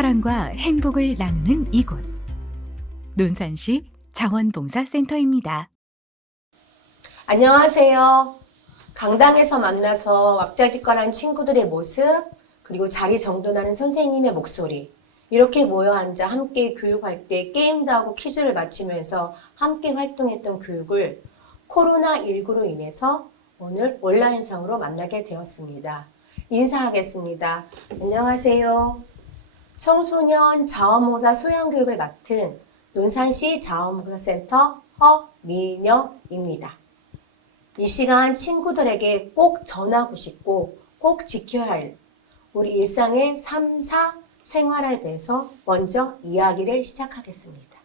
사랑과 행복을 나누는 이곳. 논산시 자원봉사센터입니다. 안녕하세요. 강당에서 만나서 왁자지껄한 친구들의 모습, 그리고 자리 정돈하는 선생님의 목소리, 이렇게 모여 앉아 함께 교육할 때 게임도 하고 퀴즈를 맞히면서 함께 활동했던 교육을 코로나19로 인해서 오늘 온라인상으로 만나게 되었습니다. 인사하겠습니다. 안녕하세요. 청소년 자원봉사 소양교육을 맡은 논산시 자원봉사센터 허민영입니다. 이 시간 친구들에게 꼭 전하고 싶고 꼭 지켜야 할 우리 일상의 3, 4 생활에 대해서 먼저 이야기를 시작하겠습니다.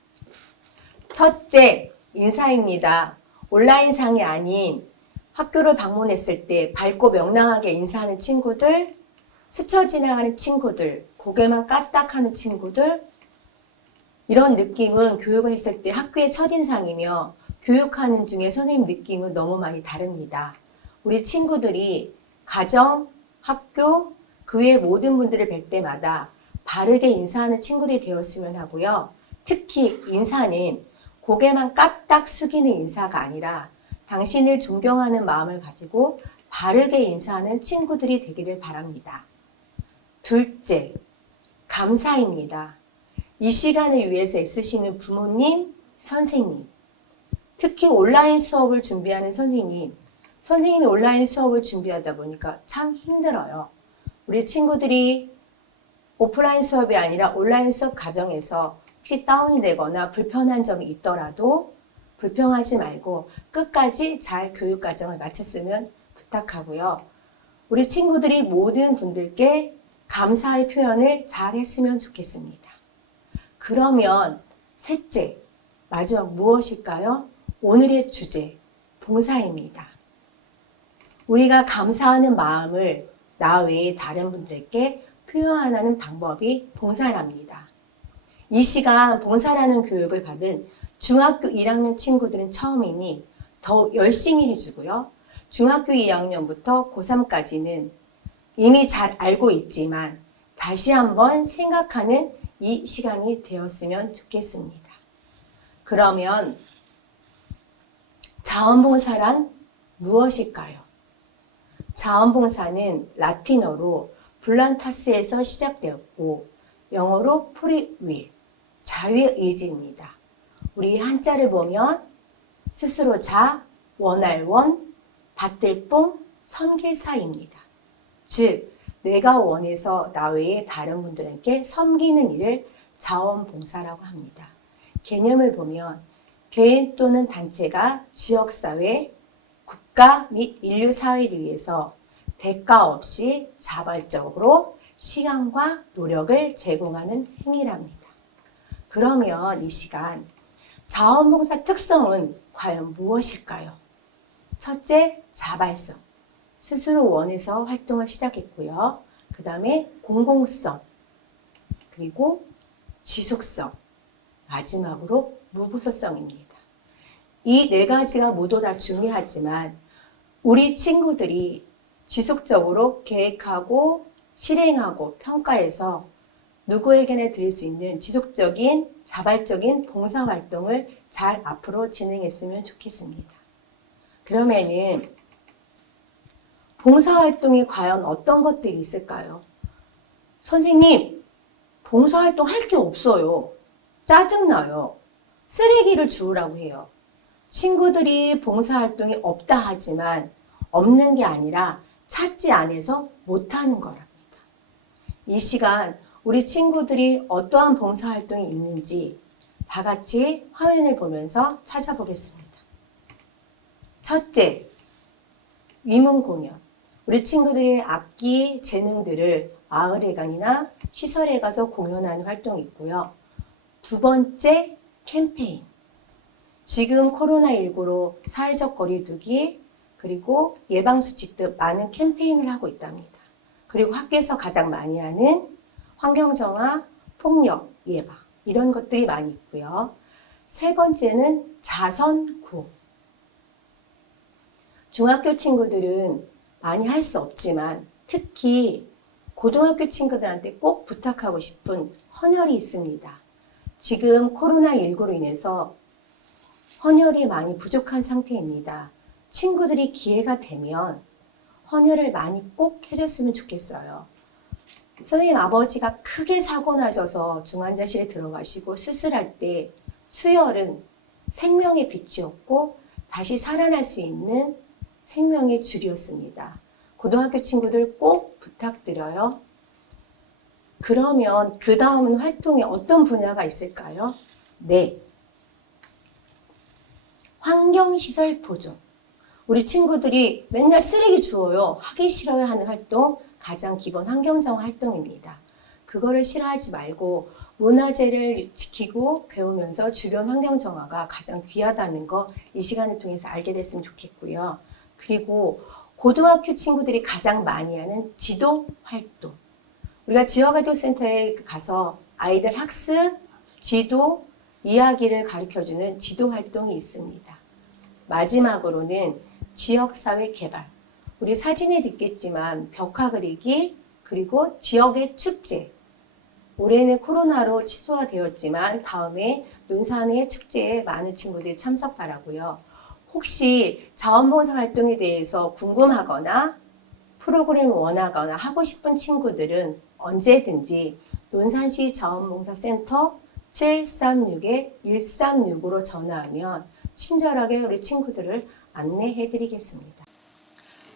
첫째, 인사입니다. 온라인상이 아닌 학교를 방문했을 때 밝고 명랑하게 인사하는 친구들, 스쳐 지나가는 친구들, 고개만 까딱하는 친구들, 이런 느낌은 교육을 했을 때 학교의 첫인상이며 교육하는 중에 선생님 느낌은 너무 많이 다릅니다. 우리 친구들이 가정, 학교, 그 외의 모든 분들을 뵐 때마다 바르게 인사하는 친구들이 되었으면 하고요. 특히 인사는 고개만 까딱 숙이는 인사가 아니라 당신을 존경하는 마음을 가지고 바르게 인사하는 친구들이 되기를 바랍니다. 둘째, 감사입니다. 이 시간을 위해서 애쓰시는 부모님, 선생님, 특히 온라인 수업을 준비하는 선생님이 온라인 수업을 준비하다 보니까 참 힘들어요. 우리 친구들이 오프라인 수업이 아니라 온라인 수업 과정에서 혹시 다운이 되거나 불편한 점이 있더라도 불평하지 말고 끝까지 잘 교육 과정을 마쳤으면 부탁하고요. 우리 친구들이 모든 분들께 감사의 표현을 잘 했으면 좋겠습니다. 그러면 셋째, 마지막 무엇일까요? 오늘의 주제, 봉사입니다. 우리가 감사하는 마음을 나 외에 다른 분들께 표현하는 방법이 봉사랍니다. 이 시간 봉사라는 교육을 받은 중학교 1학년 친구들은 처음이니 더욱 열심히 해주고요. 중학교 2학년부터 고3까지는 이미 잘 알고 있지만 다시 한번 생각하는 이 시간이 되었으면 좋겠습니다. 그러면 자원봉사란 무엇일까요? 자원봉사는 라틴어로 블란타스에서 시작되었고 영어로 프리윌, 자유의 의지입니다. 우리 한자를 보면 스스로 자, 원할 원, 받들 뽕, 섬길 사입니다. 즉, 내가 원해서 나 외에 다른 분들에게 섬기는 일을 자원봉사라고 합니다. 개념을 보면 개인 또는 단체가 지역사회, 국가 및 인류사회를 위해서 대가 없이 자발적으로 시간과 노력을 제공하는 행위랍니다. 그러면 이 시간 자원봉사 특성은 과연 무엇일까요? 첫째, 자발성. 스스로 원해서 활동을 시작했고요. 그 다음에 공공성, 그리고 지속성, 마지막으로 무부서성입니다. 이 네 가지가 모두 다 중요하지만 우리 친구들이 지속적으로 계획하고 실행하고 평가해서 누구에게나 드릴 수 있는 지속적인 자발적인 봉사활동을 잘 앞으로 진행했으면 좋겠습니다. 그러면은 봉사활동이 과연 어떤 것들이 있을까요? 선생님, 봉사활동 할 게 없어요. 짜증나요. 쓰레기를 주우라고 해요. 친구들이 봉사활동이 없다 하지만 없는 게 아니라 찾지 않아서 못하는 거랍니다. 이 시간 우리 친구들이 어떠한 봉사활동이 있는지 다 같이 화면을 보면서 찾아보겠습니다. 첫째, 위문공연. 우리 친구들의 악기, 재능들을 마을회관이나 시설에 가서 공연하는 활동이 있고요. 두 번째, 캠페인. 지금 코로나19로 사회적 거리두기 그리고 예방수칙 등 많은 캠페인을 하고 있답니다. 그리고 학교에서 가장 많이 하는 환경정화, 폭력 예방 이런 것들이 많이 있고요. 세 번째는 자선구. 중학교 친구들은 많이 할 수 없지만 특히 고등학교 친구들한테 꼭 부탁하고 싶은 헌혈이 있습니다. 지금 코로나19로 인해서 헌혈이 많이 부족한 상태입니다. 친구들이 기회가 되면 헌혈을 많이 꼭 해줬으면 좋겠어요. 선생님 아버지가 크게 사고 나셔서 중환자실에 들어가시고 수술할 때 수혈은 생명의 빛이었고 다시 살아날 수 있는 생명의 줄이었습니다. 고등학교 친구들 꼭 부탁드려요. 그러면 그 다음은 활동에 어떤 분야가 있을까요? 네. 환경시설 보존. 우리 친구들이 맨날 쓰레기 주워요. 하기 싫어요 하는 활동, 가장 기본 환경정화 활동입니다. 그거를 싫어하지 말고 문화재를 지키고 배우면서 주변 환경정화가 가장 귀하다는 거 이 시간을 통해서 알게 됐으면 좋겠고요. 그리고 고등학교 친구들이 가장 많이 하는 지도 활동. 우리가 지역아동센터에 가서 아이들 학습, 지도, 이야기를 가르쳐주는 지도 활동이 있습니다. 마지막으로는 지역사회 개발. 우리 사진에 듣겠지만 벽화 그리기, 그리고 지역의 축제. 올해는 코로나로 취소가 되었지만 다음에 논산의 축제에 많은 친구들이 참석 바라고요. 혹시 자원봉사 활동에 대해서 궁금하거나 프로그램을 원하거나 하고 싶은 친구들은 언제든지 논산시 자원봉사센터 736-1365로 전화하면 친절하게 우리 친구들을 안내해 드리겠습니다.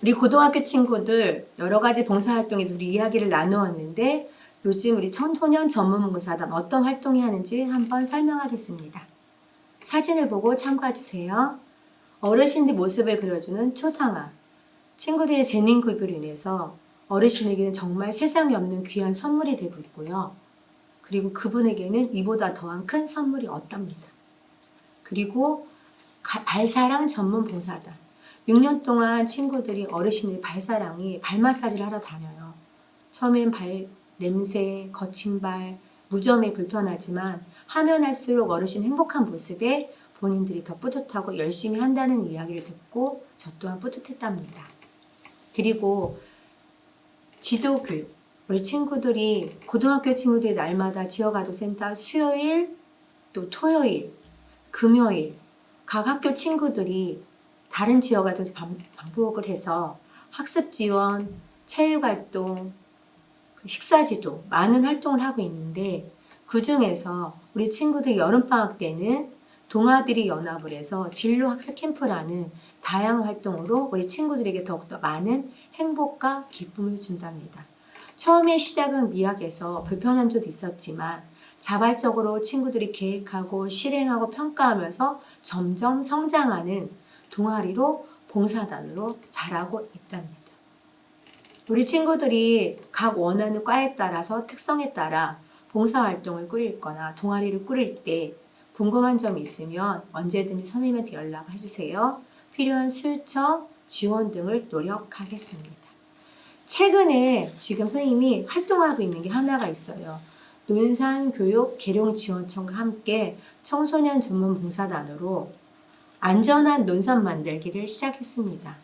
우리 고등학교 친구들 여러 가지 봉사활동에 우리 이야기를 나누었는데 요즘 우리 청소년 전문봉사단 어떤 활동이 하는지 한번 설명하겠습니다. 사진을 보고 참고해 주세요. 어르신들 모습을 그려주는 초상화. 친구들의 재능 구입으로 인해서 어르신에게는 정말 세상에 없는 귀한 선물이 되고 있고요. 그리고 그분에게는 이보다 더한 큰 선물이 없답니다. 그리고 발사랑 전문 봉사단. 6년 동안 친구들이 어르신의 발사랑이 발 마사지를 하러 다녀요. 처음엔 발 냄새, 거친 발, 무좀에 불편하지만 하면 할수록 어르신 행복한 모습에 본인들이 더 뿌듯하고 열심히 한다는 이야기를 듣고 저 또한 뿌듯했답니다. 그리고 지도교육. 우리 친구들이 고등학교 친구들이 날마다 지역아동센터 수요일 또 토요일, 금요일 각 학교 친구들이 다른 지역아동에서 방북을 해서 학습 지원, 체육활동, 식사지도 많은 활동을 하고 있는데 그 중에서 우리 친구들 여름방학 때는 동아들이 연합을 해서 진로학습 캠프라는 다양한 활동으로 우리 친구들에게 더욱더 많은 행복과 기쁨을 준답니다. 처음에 시작은 미약해서 불편한 점도 있었지만 자발적으로 친구들이 계획하고 실행하고 평가하면서 점점 성장하는 동아리로 봉사단으로 자라고 있답니다. 우리 친구들이 각 원하는 과에 따라서 특성에 따라 봉사활동을 꾸리거나 동아리를 꾸릴 때 궁금한 점이 있으면 언제든지 선생님한테 연락해 주세요. 필요한 출처, 지원 등을 노력하겠습니다. 최근에 지금 선생님이 활동하고 있는 게 하나가 있어요. 논산교육계룡지원청과 함께 청소년 전문 봉사단으로 안전한 논산 만들기를 시작했습니다.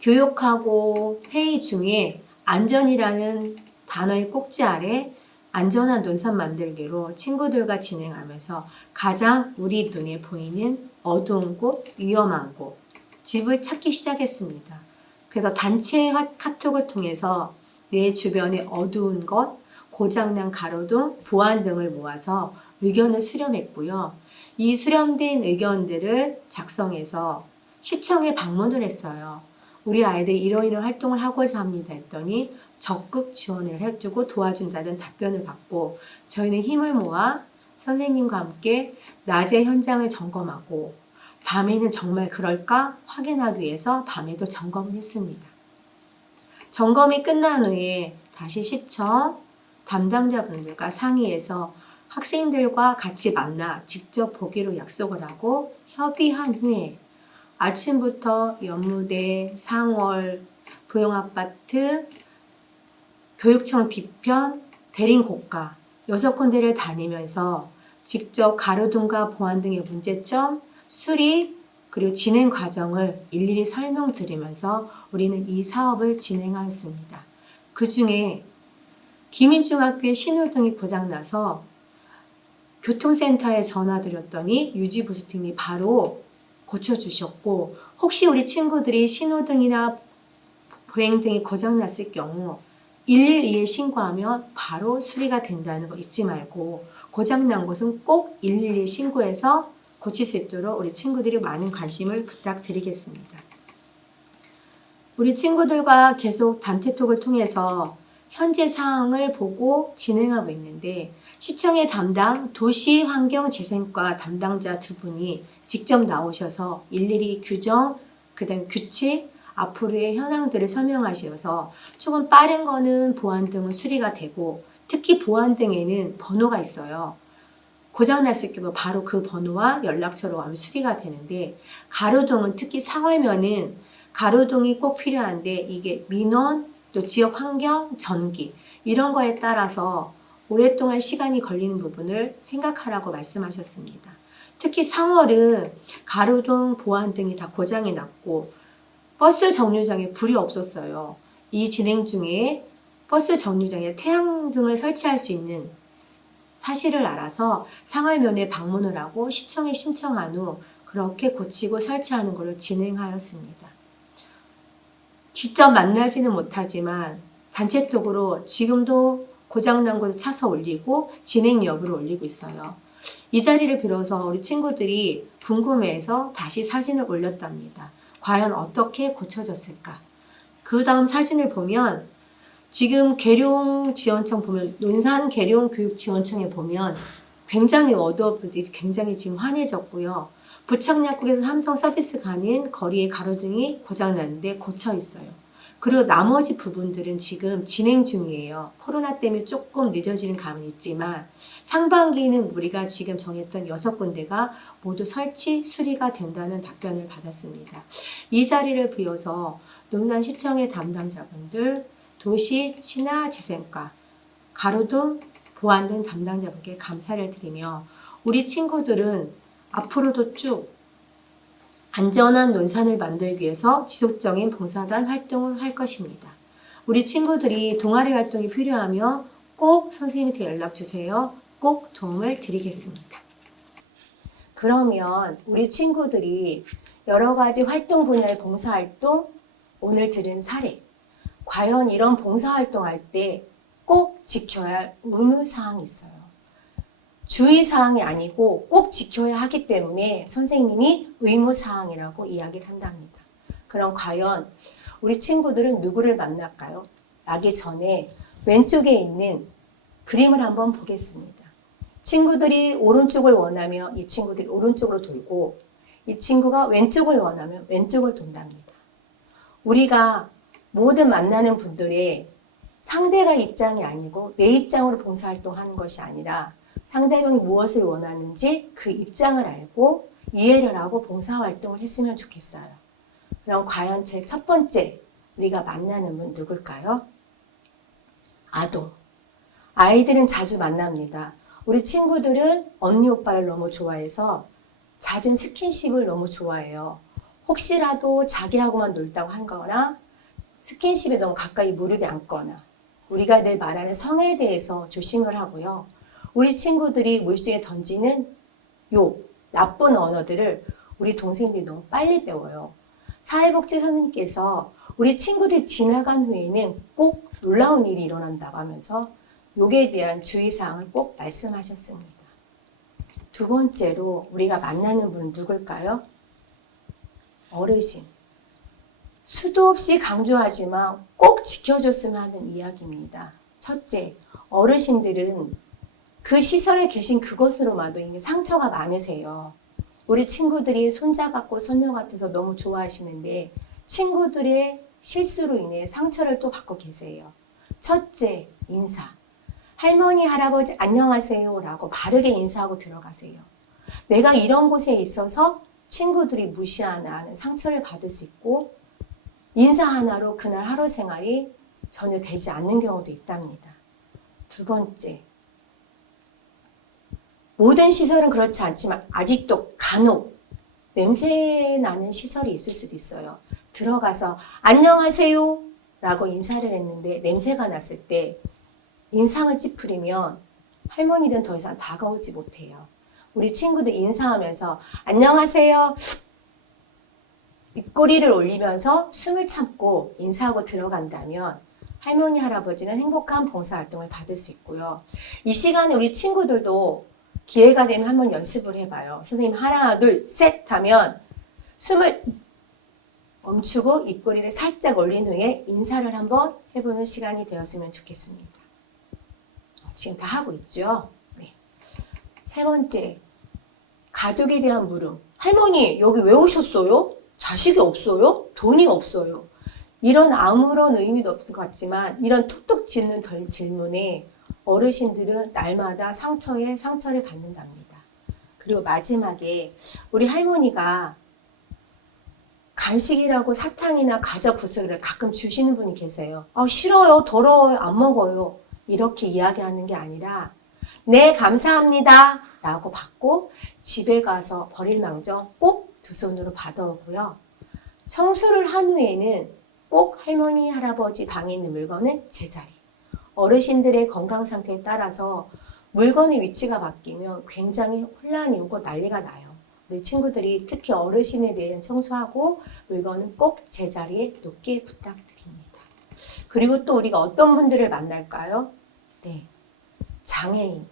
교육하고 회의 중에 안전이라는 단어의 꼭지 아래 안전한 논산 만들기로 친구들과 진행하면서 가장 우리 눈에 보이는 어두운 곳, 위험한 곳, 집을 찾기 시작했습니다. 그래서 단체 카톡을 통해서 내 주변의 어두운 것, 고장난 가로등, 보안 등을 모아서 의견을 수렴했고요. 이 수렴된 의견들을 작성해서 시청에 방문을 했어요. 우리 아이들이 이러이러한 활동을 하고자 합니다 했더니 적극 지원을 해주고 도와준다는 답변을 받고 저희는 힘을 모아 선생님과 함께 낮에 현장을 점검하고 밤에는 정말 그럴까 확인하기 위해서 밤에도 점검을 했습니다. 점검이 끝난 후에 다시 시청 담당자분들과 상의해서 학생들과 같이 만나 직접 보기로 약속을 하고 협의한 후에 아침부터 연무대, 상월, 부영아파트, 교육청 뒤편, 대림고가 6군데를 다니면서 직접 가로등과 보안 등의 문제점, 수립, 그리고 진행 과정을 일일이 설명드리면서 우리는 이 사업을 진행하였습니다. 그 중에 기민중학교의 신호등이 고장나서 교통센터에 전화드렸더니 유지보수팀이 바로 고쳐주셨고, 혹시 우리 친구들이 신호등이나 보행등이 고장났을 경우 112에 신고하면 바로 수리가 된다는 거 잊지 말고, 고장난 곳은 꼭 112에 신고해서 고칠 수 있도록 우리 친구들이 많은 관심을 부탁드리겠습니다. 우리 친구들과 계속 단체톡을 통해서 현재 상황을 보고 진행하고 있는데, 시청의 담당 도시환경재생과 담당자 두 분이 직접 나오셔서 일일이 규정, 그다음 규칙, 앞으로의 현황들을 설명하셔서 조금 빠른 거는 보안등은 수리가 되고, 특히 보안등에는 번호가 있어요. 고장났을 경우 바로 그 번호와 연락처로 가면 수리가 되는데, 가로등은 특히 상월면은 가로등이 꼭 필요한데, 이게 민원, 또 지역 환경, 전기 이런 거에 따라서 오랫동안 시간이 걸리는 부분을 생각하라고 말씀하셨습니다. 특히 상월은 가로등, 보안등이 다 고장이 났고 버스 정류장에 불이 없었어요. 이 진행 중에 버스 정류장에 태양등을 설치할 수 있는 사실을 알아서 상월면에 방문을 하고 시청에 신청한 후 그렇게 고치고 설치하는 걸로 진행하였습니다. 직접 만나지는 못하지만 단체톡으로 지금도 고장난 곳에 차서 올리고 진행 여부를 올리고 있어요. 이 자리를 빌어서 우리 친구들이 궁금해해서 다시 사진을 올렸답니다. 과연 어떻게 고쳐졌을까? 그 다음 사진을 보면 지금 계룡지원청 보면 논산 계룡교육지원청에 보면 굉장히 어두워불이 굉장히 지금 환해졌고요. 부착약국에서 삼성 서비스 가는 거리의 가로등이 고장났는데 고쳐 있어요. 그리고 나머지 부분들은 지금 진행 중이에요. 코로나 때문에 조금 늦어지는 감은 있지만 상반기는 우리가 지금 정했던 6군데가 모두 설치, 수리가 된다는 답변을 받았습니다. 이 자리를 비워서 논산시청의 담당자분들, 도시 친화재생과, 가로등, 보안등 담당자분께 감사를 드리며, 우리 친구들은 앞으로도 쭉 안전한 논산을 만들기 위해서 지속적인 봉사단 활동을 할 것입니다. 우리 친구들이 동아리 활동이 필요하면 꼭 선생님한테 연락 주세요. 꼭 도움을 드리겠습니다. 그러면 우리 친구들이 여러 가지 활동 분야의 봉사활동, 오늘 들은 사례, 과연 이런 봉사활동할 때 꼭 지켜야 할 의무사항이 있어요. 주의사항이 아니고 꼭 지켜야 하기 때문에 선생님이 의무사항이라고 이야기를 한답니다. 그럼 과연 우리 친구들은 누구를 만날까요? 나기 전에 왼쪽에 있는 그림을 한번 보겠습니다. 친구들이 오른쪽을 원하면 이 친구들이 오른쪽으로 돌고, 이 친구가 왼쪽을 원하면 왼쪽을 돈답니다. 우리가 모든 만나는 분들의 상대가 입장이 아니고 내 입장으로 봉사활동하는 것이 아니라 상대방이 무엇을 원하는지 그 입장을 알고 이해를 하고 봉사활동을 했으면 좋겠어요. 그럼 과연 제일 첫 번째 우리가 만나는 분 누굴까요? 아동. 아이들은 자주 만납니다. 우리 친구들은 언니 오빠를 너무 좋아해서 잦은 스킨십을 너무 좋아해요. 혹시라도 자기하고만 놀다고 한거나 스킨십에 너무 가까이 무릎에 앉거나, 우리가 늘 말하는 성에 대해서 조심을 하고요. 우리 친구들이 물속에 던지는 나쁜 언어들을 우리 동생들이 너무 빨리 배워요. 사회복지 선생님께서 우리 친구들 지나간 후에는 꼭 놀라운 일이 일어난다고 하면서 욕에 대한 주의사항을 꼭 말씀하셨습니다. 두 번째로 우리가 만나는 분은 누굴까요? 어르신. 수도 없이 강조하지만 꼭 지켜줬으면 하는 이야기입니다. 첫째, 어르신들은 그 시설에 계신 그것으로만도 이미 상처가 많으세요. 우리 친구들이 손자 같고 손녀 같아서 너무 좋아하시는데 친구들의 실수로 인해 상처를 또 받고 계세요. 첫째, 인사. 할머니, 할아버지 안녕하세요 라고 바르게 인사하고 들어가세요. 내가 이런 곳에 있어서 친구들이 무시하나 하는 상처를 받을 수 있고, 인사 하나로 그날 하루 생활이 전혀 되지 않는 경우도 있답니다. 두 번째, 모든 시설은 그렇지 않지만 아직도 간혹 냄새 나는 시설이 있을 수도 있어요. 들어가서 안녕하세요 라고 인사를 했는데 냄새가 났을 때 인상을 찌푸리면 할머니는 더 이상 다가오지 못해요. 우리 친구들 인사하면서 안녕하세요. 입꼬리를 올리면서 숨을 참고 인사하고 들어간다면 할머니, 할아버지는 행복한 봉사활동을 받을 수 있고요. 이 시간에 우리 친구들도 기회가 되면 한번 연습을 해봐요. 선생님 하나, 둘, 셋 하면 숨을 멈추고 입꼬리를 살짝 올린 후에 인사를 한번 해보는 시간이 되었으면 좋겠습니다. 지금 다 하고 있죠? 네. 세 번째, 가족에 대한 물음. 할머니, 여기 왜 오셨어요? 자식이 없어요? 돈이 없어요? 이런 아무런 의미도 없을 것 같지만 이런 툭툭 짓는 질문에 어르신들은 날마다 상처에 상처를 받는답니다. 그리고 마지막에 우리 할머니가 간식이라고 사탕이나 과자 부스를 가끔 주시는 분이 계세요. 싫어요, 더러워요, 안 먹어요. 이렇게 이야기하는 게 아니라 네, 감사합니다 라고 받고 집에 가서 버릴 망정 꼭 두 손으로 받아오고요. 청소를 한 후에는 꼭 할머니, 할아버지 방에 있는 물건은 제자리. 어르신들의 건강 상태에 따라서 물건의 위치가 바뀌면 굉장히 혼란이 오고 난리가 나요. 우리 친구들이 특히 어르신에 대한 청소하고 물건은 꼭 제자리에 놓게 부탁드립니다. 그리고 또 우리가 어떤 분들을 만날까요? 네, 장애인.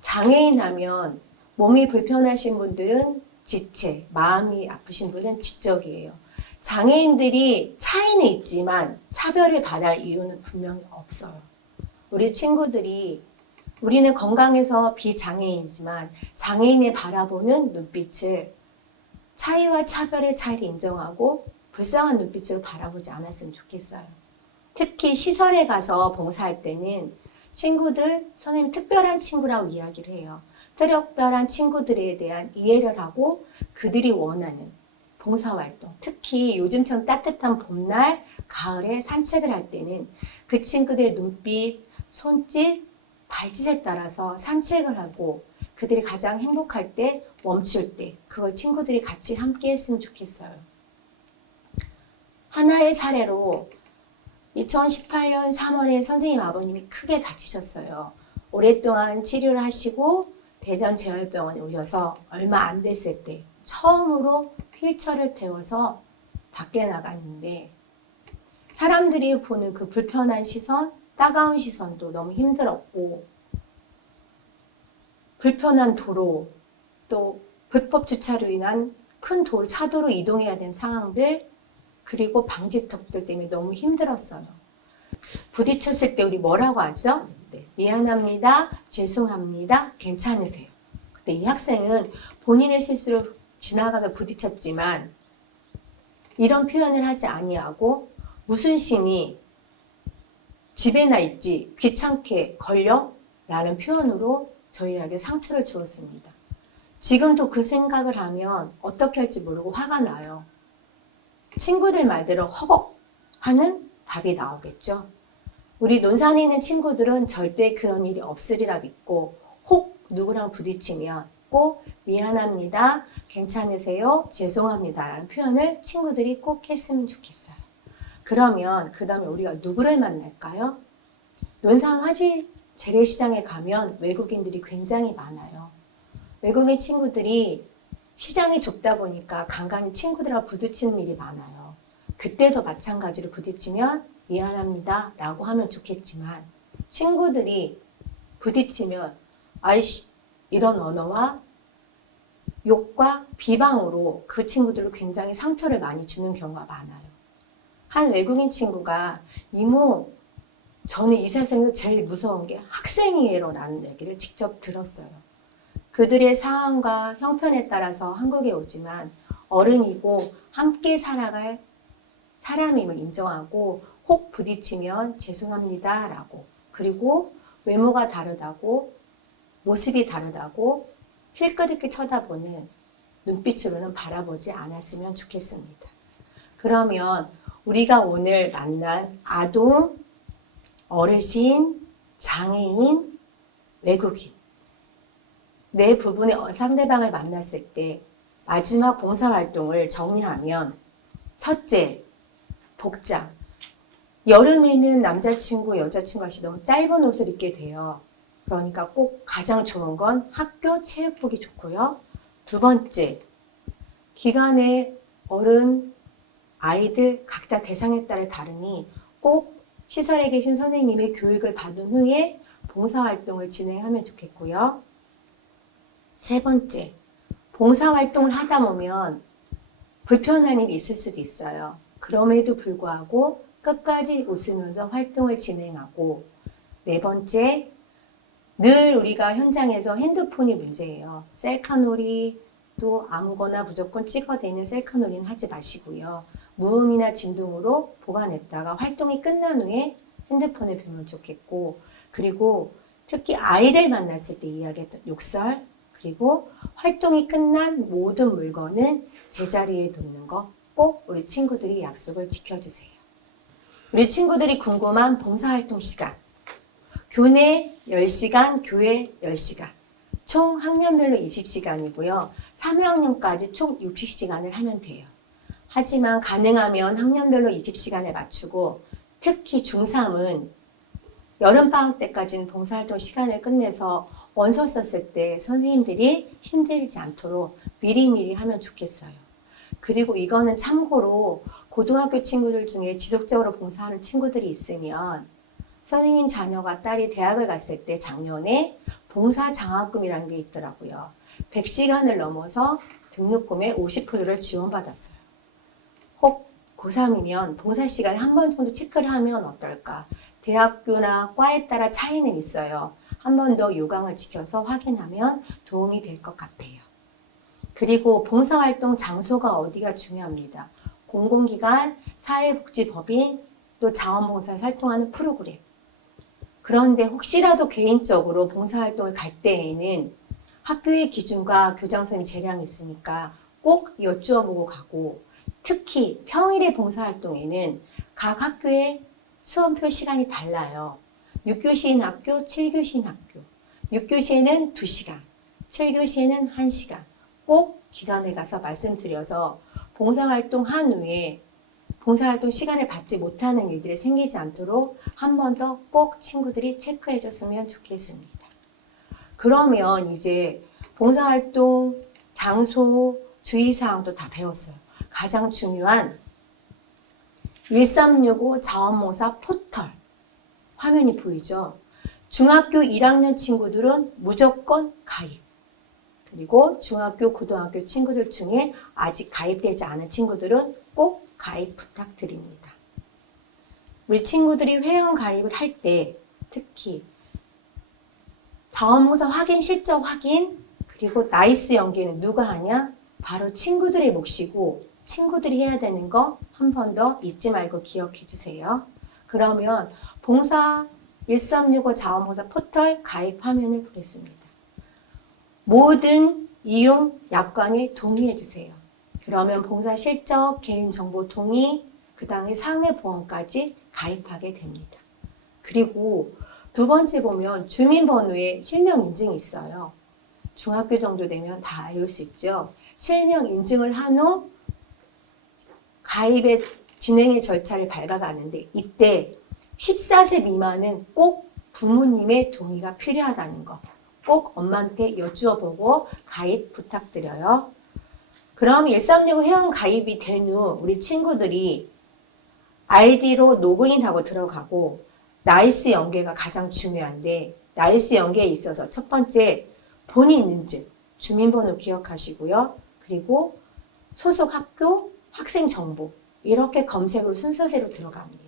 장애인 하면 몸이 불편하신 분들은 지체, 마음이 아프신 분은 지적이에요. 장애인들이 차이는 있지만 차별을 받을 이유는 분명히 없어요. 우리 친구들이 우리는 건강해서 비장애인이지만 장애인을 바라보는 눈빛을 차이와 차별의 차이를 인정하고 불쌍한 눈빛으로 바라보지 않았으면 좋겠어요. 특히 시설에 가서 봉사할 때는 친구들, 선생님 특별한 친구라고 이야기를 해요. 특별한 친구들에 대한 이해를 하고 그들이 원하는 봉사활동, 특히 요즘처럼 따뜻한 봄날, 가을에 산책을 할 때는 그 친구들의 눈빛, 손짓, 발짓에 따라서 산책을 하고 그들이 가장 행복할 때, 멈출 때 그걸 친구들이 같이 함께 했으면 좋겠어요. 하나의 사례로 2018년 3월에 선생님 아버님이 크게 다치셨어요. 오랫동안 치료를 하시고 대전 재활병원에 오셔서 얼마 안 됐을 때 처음으로 휠체어를 태워서 밖에 나갔는데 사람들이 보는 그 불편한 시선, 따가운 시선도 너무 힘들었고 불편한 도로, 또 불법 주차로 인한 큰 차도로 이동해야 되는 상황들, 그리고 방지턱들 때문에 너무 힘들었어요. 부딪혔을 때 우리 뭐라고 하죠? 네, 미안합니다, 죄송합니다, 괜찮으세요. 근데 이 학생은 본인의 실수로 지나가서 부딪혔지만 이런 표현을 하지 아니하고 무슨 신이 집에나 있지 귀찮게 걸려? 라는 표현으로 저희에게 상처를 주었습니다. 지금도 그 생각을 하면 어떻게 할지 모르고 화가 나요. 친구들 말대로 허걱 하는 답이 나오겠죠. 우리 논산에 있는 친구들은 절대 그런 일이 없으리라 믿고 혹 누구랑 부딪히면 꼭 미안합니다, 괜찮으세요, 죄송합니다 라는 표현을 친구들이 꼭 했으면 좋겠어요. 그러면 그 다음에 우리가 누구를 만날까요? 논산 화지 재래시장에 가면 외국인들이 굉장히 많아요. 외국인 친구들이 시장이 좁다 보니까 간간히 친구들하고 부딪히는 일이 많아요. 그때도 마찬가지로 부딪히면 미안합니다 라고 하면 좋겠지만 친구들이 부딪히면 아이씨 이런 언어와 욕과 비방으로 그 친구들로 굉장히 상처를 많이 주는 경우가 많아요. 한 외국인 친구가 이모 저는 이 세상에서 제일 무서운 게 학생이에요 라는 얘기를 직접 들었어요. 그들의 상황과 형편에 따라서 한국에 오지만 어른이고 함께 살아갈 사람임을 인정하고 혹 부딪히면 죄송합니다 라고, 그리고 외모가 다르다고 모습이 다르다고 힐끗힐끗 쳐다보는 눈빛으로는 바라보지 않았으면 좋겠습니다. 그러면 우리가 오늘 만난 아동, 어르신, 장애인, 외국인 네 부분의 상대방을 만났을 때 마지막 봉사활동을 정리하면 첫째, 복장. 여름에는 남자친구, 여자친구 같이 너무 짧은 옷을 입게 돼요. 그러니까 꼭 가장 좋은 건 학교 체육복이 좋고요. 두 번째, 기간에 어른, 아이들 각자 대상에 따라 다르니 꼭 시설에 계신 선생님의 교육을 받은 후에 봉사활동을 진행하면 좋겠고요. 세 번째, 봉사활동을 하다 보면 불편한 일이 있을 수도 있어요. 그럼에도 불구하고 끝까지 웃으면서 활동을 진행하고, 네 번째, 늘 우리가 현장에서 핸드폰이 문제예요. 셀카놀이, 또 아무거나 무조건 찍어대는 셀카놀이는 하지 마시고요. 무음이나 진동으로 보관했다가 활동이 끝난 후에 핸드폰을 보면 좋겠고, 그리고 특히 아이들 만났을 때 이야기했던 욕설, 그리고 활동이 끝난 모든 물건은 제자리에 놓는 거 꼭 우리 친구들이 약속을 지켜주세요. 우리 친구들이 궁금한 봉사활동 시간. 교내 10시간, 교회 10시간. 총 학년별로 20시간이고요. 3학년까지 총 60시간을 하면 돼요. 하지만 가능하면 학년별로 20시간을 맞추고, 특히 중3은 여름방학 때까지는 봉사활동 시간을 끝내서 원서 썼을 때 선생님들이 힘들지 않도록 미리미리 하면 좋겠어요. 그리고 이거는 참고로 고등학교 친구들 중에 지속적으로 봉사하는 친구들이 있으면 선생님 자녀가 딸이 대학을 갔을 때 작년에 봉사장학금이라는 게 있더라고요. 100시간을 넘어서 등록금의 50%를 지원받았어요. 혹 고3이면 봉사시간을 한 번 정도 체크를 하면 어떨까? 대학교나 과에 따라 차이는 있어요. 한 번 더 요강을 지켜서 확인하면 도움이 될 것 같아요. 그리고 봉사활동 장소가 어디가 중요합니다. 공공기관, 사회복지법인, 또 자원봉사에 활동하는 프로그램. 그런데 혹시라도 개인적으로 봉사활동을 갈 때에는 학교의 기준과 교장선생님 재량이 있으니까 꼭 여쭈어보고 가고, 특히 평일의 봉사활동에는 각 학교의 수험표 시간이 달라요. 6교시인 학교, 7교시인 학교. 6교시에는 2시간, 7교시에는 1시간. 꼭 기관에 가서 말씀드려서 봉사활동 한 후에 봉사활동 시간을 받지 못하는 일들이 생기지 않도록 한 번 더 꼭 친구들이 체크해 줬으면 좋겠습니다. 그러면 이제 봉사활동 장소 주의사항도 다 배웠어요. 가장 중요한 1365 자원봉사 포털 화면이 보이죠? 중학교 1학년 친구들은 무조건 가입. 그리고 중학교, 고등학교 친구들 중에 아직 가입되지 않은 친구들은 꼭 가입 부탁드립니다. 우리 친구들이 회원 가입을 할 때 특히 자원봉사 확인, 실적 확인, 그리고 나이스 연계는 누가 하냐? 바로 친구들의 몫이고 친구들이 해야 되는 거 한 번 더 잊지 말고 기억해 주세요. 그러면 봉사 1365 자원봉사 포털 가입 화면을 보겠습니다. 모든 이용 약관에 동의해 주세요. 그러면 봉사 실적, 개인정보 동의, 그 다음에 상해보험까지 가입하게 됩니다. 그리고 두 번째 보면 주민번호에 실명 인증이 있어요. 중학교 정도 되면 다 외울 수 있죠. 실명 인증을 한 후 가입의 진행의 절차를 밟아가는데 이때 14세 미만은 꼭 부모님의 동의가 필요하다는 거. 꼭 엄마한테 여쭈어보고 가입 부탁드려요. 그럼 1365 회원 가입이 된 후 우리 친구들이 아이디로 로그인하고 들어가고 나이스 연계가 가장 중요한데 나이스 연계에 있어서 첫 번째 본인 인증, 주민번호 기억하시고요. 그리고 소속 학교, 학생 정보 이렇게 검색으로 순서대로 들어갑니다.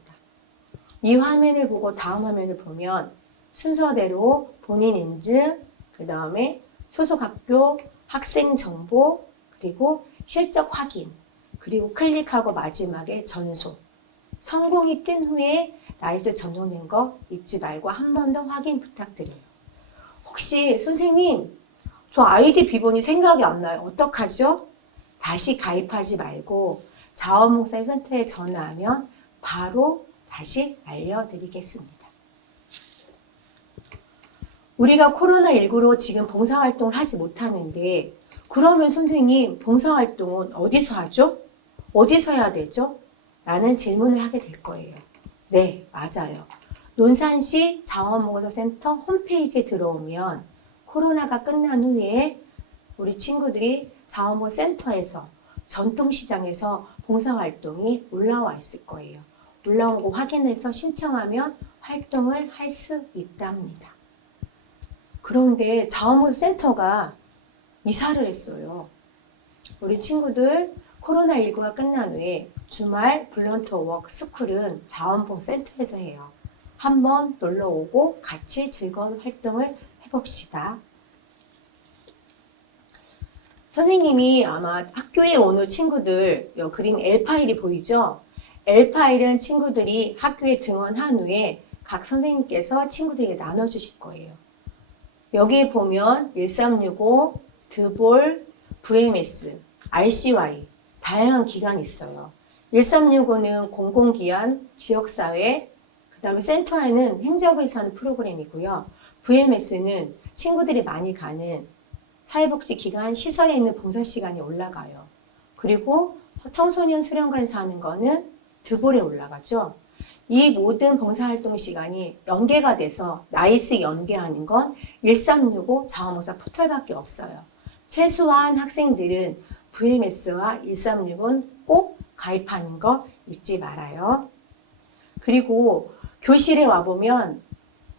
이 화면을 보고 다음 화면을 보면 순서대로 본인 인증, 그 다음에 소속 학교, 학생 정보, 그리고 실적 확인, 그리고 클릭하고 마지막에 전소. 성공이 뜬 후에 나이스 전송된 거 잊지 말고 한 번 더 확인 부탁드려요. 혹시 선생님, 저 아이디 비번이 생각이 안 나요. 어떡하죠? 다시 가입하지 말고 자원봉사 센터에 전화하면 바로 다시 알려드리겠습니다. 우리가 코로나19로 지금 봉사활동을 하지 못하는데 그러면 선생님 봉사활동은 어디서 하죠? 어디서 해야 되죠? 라는 질문을 하게 될 거예요. 네, 맞아요. 논산시 자원봉사센터 홈페이지에 들어오면 코로나가 끝난 후에 우리 친구들이 자원봉사센터에서 전통시장에서 봉사활동이 올라와 있을 거예요. 올라온 거 확인해서 신청하면 활동을 할 수 있답니다. 그런데 자원봉사센터가 이사를 했어요. 우리 친구들 코로나19가 끝난 후에 주말 블런터 워크 스쿨은 자원봉사센터에서 해요. 한번 놀러 오고 같이 즐거운 활동을 해봅시다. 선생님이 아마 학교에 오는 친구들, 요 그림 L 파일이 보이죠? L 파일은 친구들이 학교에 등원한 후에 각 선생님께서 친구들에게 나눠주실 거예요. 여기에 보면 1365, 드볼, VMS, RCY 다양한 기관이 있어요. 1365는 공공기관, 지역사회, 그 다음에 센터에는 행정부에서 하는 프로그램이고요. VMS는 친구들이 많이 가는 사회복지기관 시설에 있는 봉사시간이 올라가요. 그리고 청소년 수련관에서 하는 거는 드볼에 올라가죠. 이 모든 봉사활동 시간이 연계가 돼서 나이스 연계하는 건 1365 자원봉사 포털밖에 없어요. 최소한 학생들은 VMS와 1365는 꼭 가입하는 거 잊지 말아요. 그리고 교실에 와보면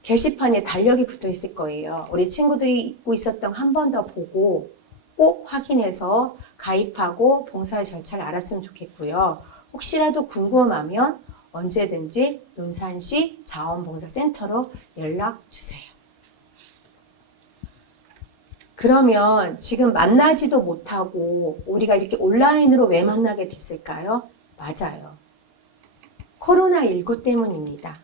게시판에 달력이 붙어 있을 거예요. 우리 친구들이 잊고 있었던 한 번 더 보고 꼭 확인해서 가입하고 봉사의 절차를 알았으면 좋겠고요. 혹시라도 궁금하면 언제든지 논산시 자원봉사센터로 연락 주세요. 그러면 지금 만나지도 못하고 우리가 이렇게 온라인으로 왜 만나게 됐을까요? 맞아요. 코로나19 때문입니다.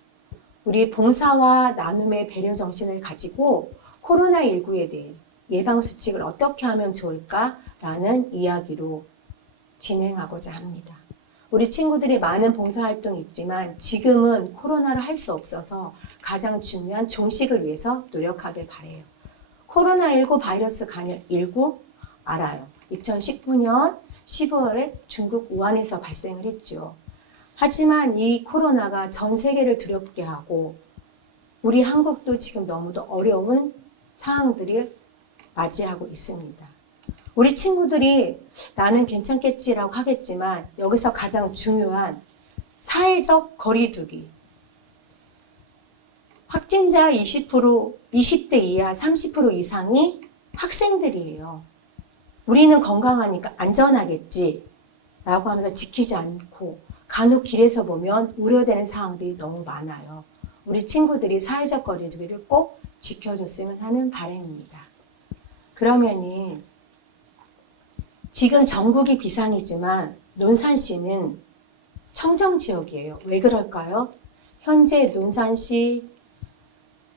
우리 봉사와 나눔의 배려 정신을 가지고 코로나19에 대해 예방수칙을 어떻게 하면 좋을까라는 이야기로 진행하고자 합니다. 우리 친구들이 많은 봉사활동이 있지만 지금은 코로나를 할 수 없어서 가장 중요한 종식을 위해서 노력하길 바라요. 코로나19 바이러스 간염 19 알아요. 2019년 15월에 중국 우한에서 발생을 했죠. 하지만 이 코로나가 전 세계를 두렵게 하고 우리 한국도 지금 너무도 어려운 상황들을 맞이하고 있습니다. 우리 친구들이 나는 괜찮겠지라고 하겠지만 여기서 가장 중요한 사회적 거리두기. 확진자 20% 이하 30% 이상이 학생들이에요. 우리는 건강하니까 안전하겠지 라고 하면서 지키지 않고 간혹 길에서 보면 우려되는 상황들이 너무 많아요. 우리 친구들이 사회적 거리두기를 꼭 지켜줬으면 하는 바람입니다. 그러면은 지금 전국이 비상이지만 논산시는 청정지역이에요. 왜 그럴까요? 현재 논산시,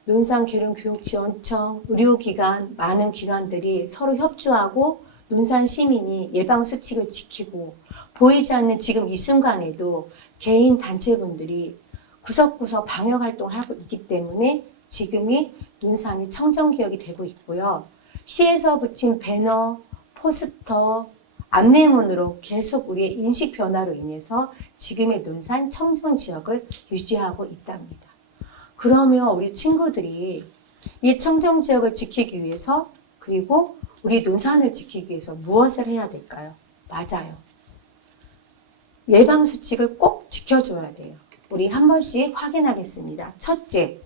논산계룡교육지원청, 의료기관, 많은 기관들이 서로 협조하고 논산 시민이 예방수칙을 지키고 보이지 않는 지금 이 순간에도 개인 단체분들이 구석구석 방역활동을 하고 있기 때문에 지금이 논산이 청정기억이 되고 있고요. 시에서 붙인 배너, 포스터, 안내문으로 계속 우리의 인식 변화로 인해서 지금의 논산 청정지역을 유지하고 있답니다. 그러면 우리 친구들이 이 청정지역을 지키기 위해서 그리고 우리 논산을 지키기 위해서 무엇을 해야 될까요? 맞아요. 예방수칙을 꼭 지켜줘야 돼요. 우리 한 번씩 확인하겠습니다. 첫째,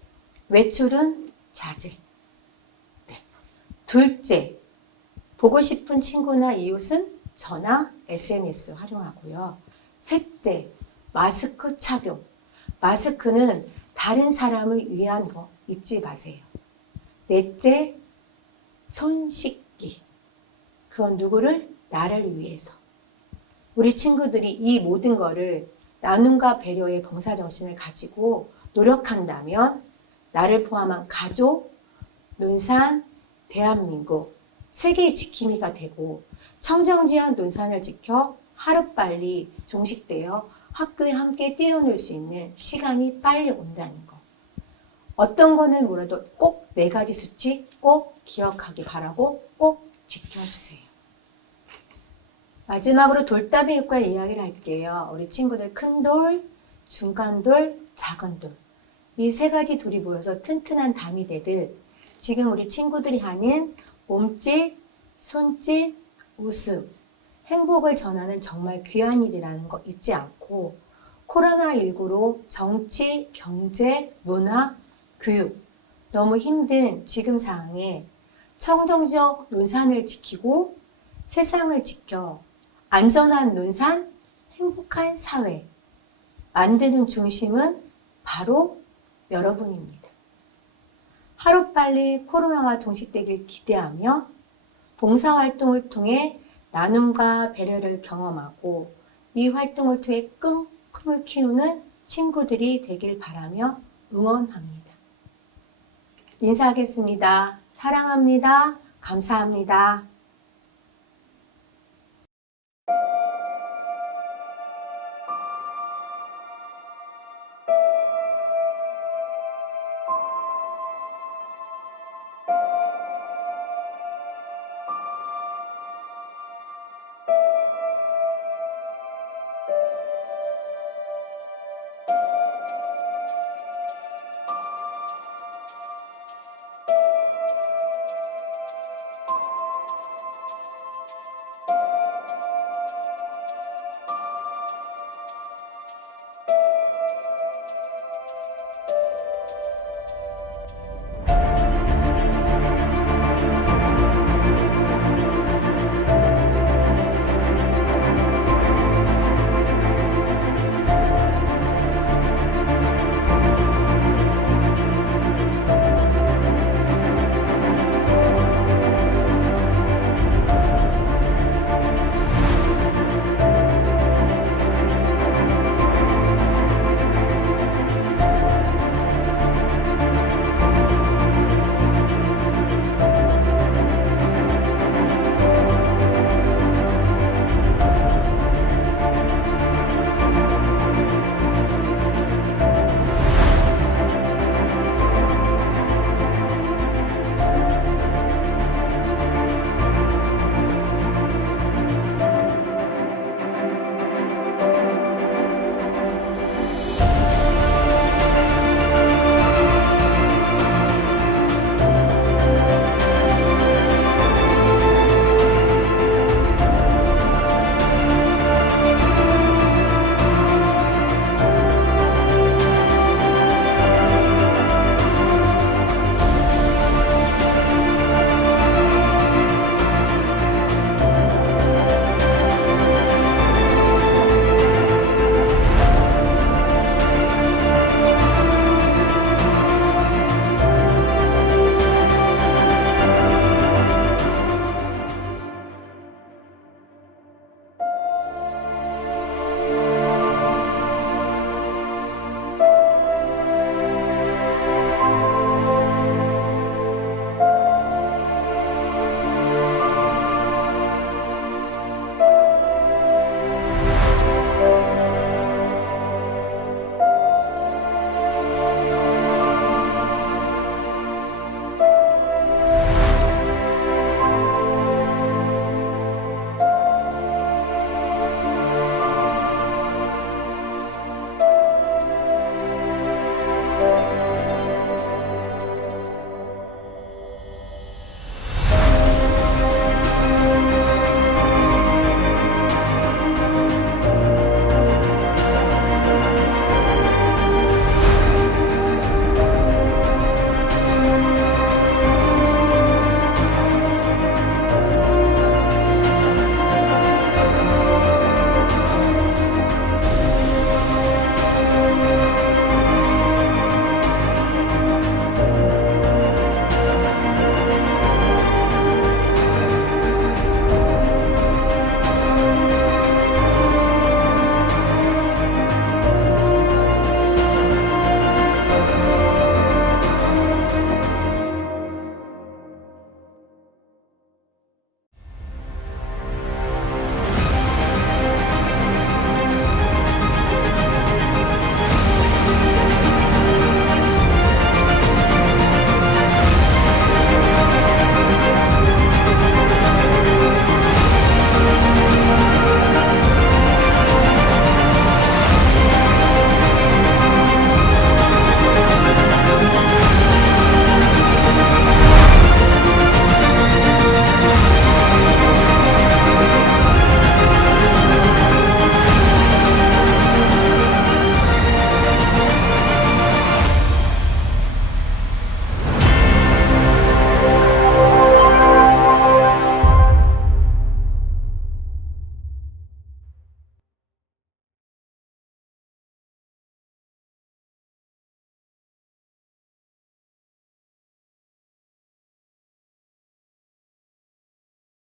외출은 자제. 네. 둘째, 보고 싶은 친구나 이웃은 전화, SNS 활용하고요. 셋째, 마스크 착용. 마스크는 다른 사람을 위한 거 잊지 마세요. 넷째, 손 씻기. 그건 누구를? 나를 위해서. 우리 친구들이 이 모든 거를 나눔과 배려의 봉사정신을 가지고 노력한다면 나를 포함한 가족, 논산, 대한민국, 세계의 지킴이가 되고 청정지역 논산을 지켜 하루빨리 종식되어 학교에 함께 뛰어놀 수 있는 시간이 빨리 온다는 거. 어떤 거는 몰라도 꼭 4가지 수칙 꼭 기억하기 바라고 꼭 지켜주세요. 마지막으로 돌담의 효과 이야기를 할게요. 우리 친구들 큰 돌, 중간 돌, 작은 돌. 이 세 가지 돌이 모여서 튼튼한 담이 되듯 지금 우리 친구들이 하는 몸짓, 손짓, 웃음, 행복을 전하는 정말 귀한 일이라는 거 잊지 않고 코로나19로 정치, 경제, 문화, 교육 너무 힘든 지금 상황에 청정지역 논산을 지키고 세상을 지켜 안전한 논산, 행복한 사회 만드는 중심은 바로 여러분입니다. 하루빨리 코로나가 종식되길 기대하며 봉사활동을 통해 나눔과 배려를 경험하고 이 활동을 통해 꿈을 키우는 친구들이 되길 바라며 응원합니다. 인사하겠습니다. 사랑합니다. 감사합니다.